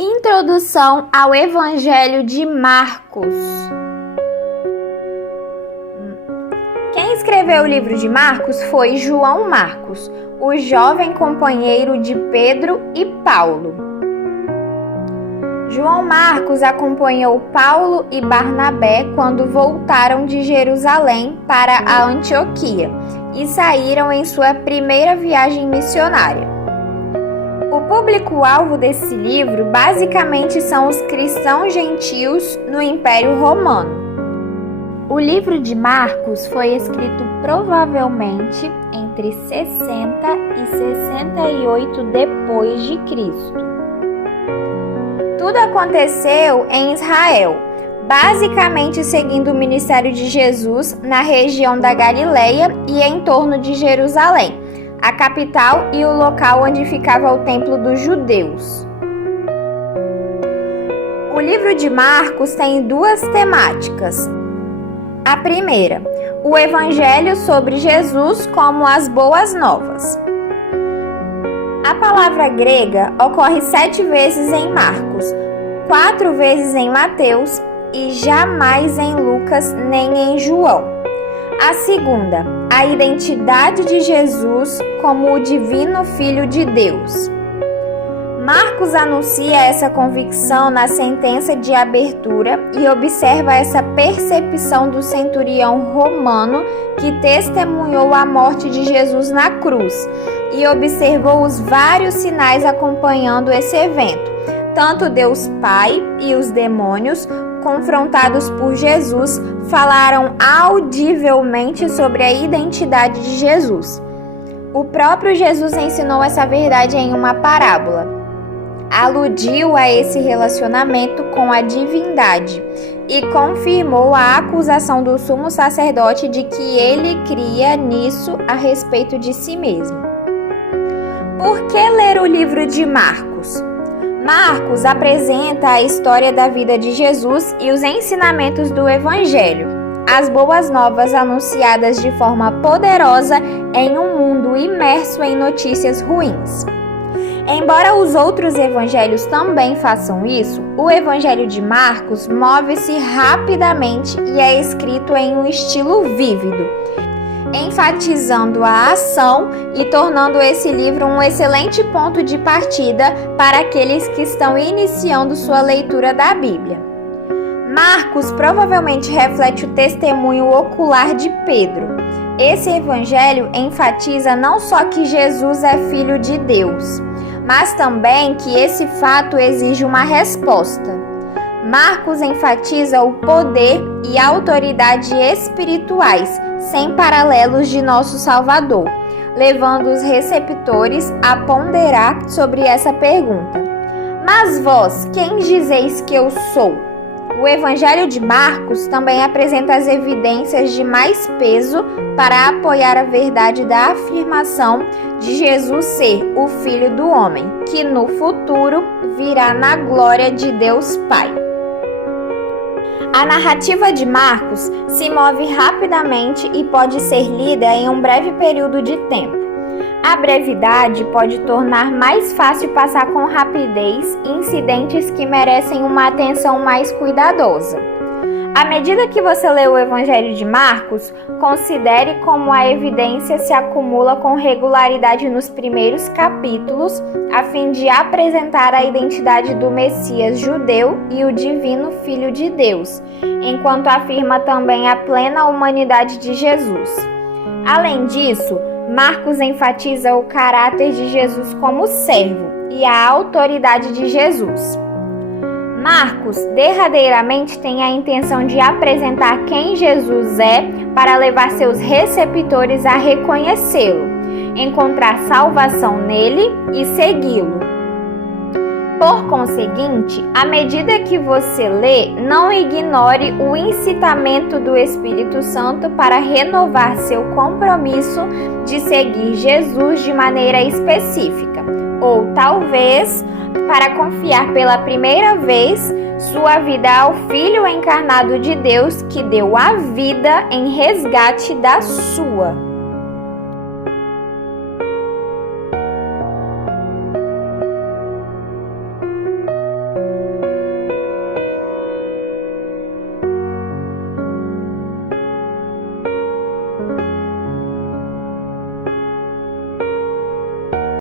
Introdução ao Evangelho de Marcos. Quem escreveu o livro de Marcos foi João Marcos, o jovem companheiro de Pedro e Paulo. João Marcos acompanhou Paulo e Barnabé quando voltaram de Jerusalém para a Antioquia e saíram em sua primeira viagem missionária. O público-alvo desse livro basicamente são os cristãos gentios no Império Romano. O livro de Marcos foi escrito provavelmente entre 60 e 68 depois de Cristo. Tudo aconteceu em Israel, basicamente seguindo o ministério de Jesus na região da Galileia e em torno de Jerusalém, a capital e o local onde ficava o templo dos judeus. O livro de Marcos tem duas temáticas. A primeira, o Evangelho sobre Jesus como as boas novas. A palavra grega ocorre 7 vezes em Marcos, 4 vezes em Mateus e jamais em Lucas nem em João. A segunda, a identidade de Jesus como o divino Filho de Deus. Marcos anuncia essa convicção na sentença de abertura e observa essa percepção do centurião romano que testemunhou a morte de Jesus na cruz e observou os vários sinais acompanhando esse evento, tanto Deus Pai e os demônios, confrontados por Jesus, falaram audivelmente sobre a identidade de Jesus. O próprio Jesus ensinou essa verdade em uma parábola. Aludiu a esse relacionamento com a divindade e confirmou a acusação do sumo sacerdote de que ele cria nisso a respeito de si mesmo. Por que ler o livro de Marcos? Marcos apresenta a história da vida de Jesus e os ensinamentos do Evangelho, as boas novas anunciadas de forma poderosa em um mundo imerso em notícias ruins. Embora os outros evangelhos também façam isso, o Evangelho de Marcos move-se rapidamente e é escrito em um estilo vívido, enfatizando a ação e tornando esse livro um excelente ponto de partida para aqueles que estão iniciando sua leitura da Bíblia. Marcos provavelmente reflete o testemunho ocular de Pedro. Esse evangelho enfatiza não só que Jesus é Filho de Deus, mas também que esse fato exige uma resposta. Marcos enfatiza o poder e a autoridade espirituais, sem paralelos de nosso Salvador, levando os receptores a ponderar sobre essa pergunta. Mas vós, quem dizeis que eu sou? O Evangelho de Marcos também apresenta as evidências de mais peso para apoiar a verdade da afirmação de Jesus ser o Filho do Homem, que no futuro virá na glória de Deus Pai. A narrativa de Marcos se move rapidamente e pode ser lida em um breve período de tempo. A brevidade pode tornar mais fácil passar com rapidez incidentes que merecem uma atenção mais cuidadosa. À medida que você lê o Evangelho de Marcos, considere como a evidência se acumula com regularidade nos primeiros capítulos, a fim de apresentar a identidade do Messias judeu e o divino Filho de Deus, enquanto afirma também a plena humanidade de Jesus. Além disso, Marcos enfatiza o caráter de Jesus como servo e a autoridade de Jesus. Marcos, derradeiramente, tem a intenção de apresentar quem Jesus é para levar seus receptores a reconhecê-lo, encontrar salvação nele e segui-lo. Por conseguinte, à medida que você lê, não ignore o incitamento do Espírito Santo para renovar seu compromisso de seguir Jesus de maneira específica, ou talvez para confiar pela primeira vez sua vida ao Filho encarnado de Deus que deu a vida em resgate da sua.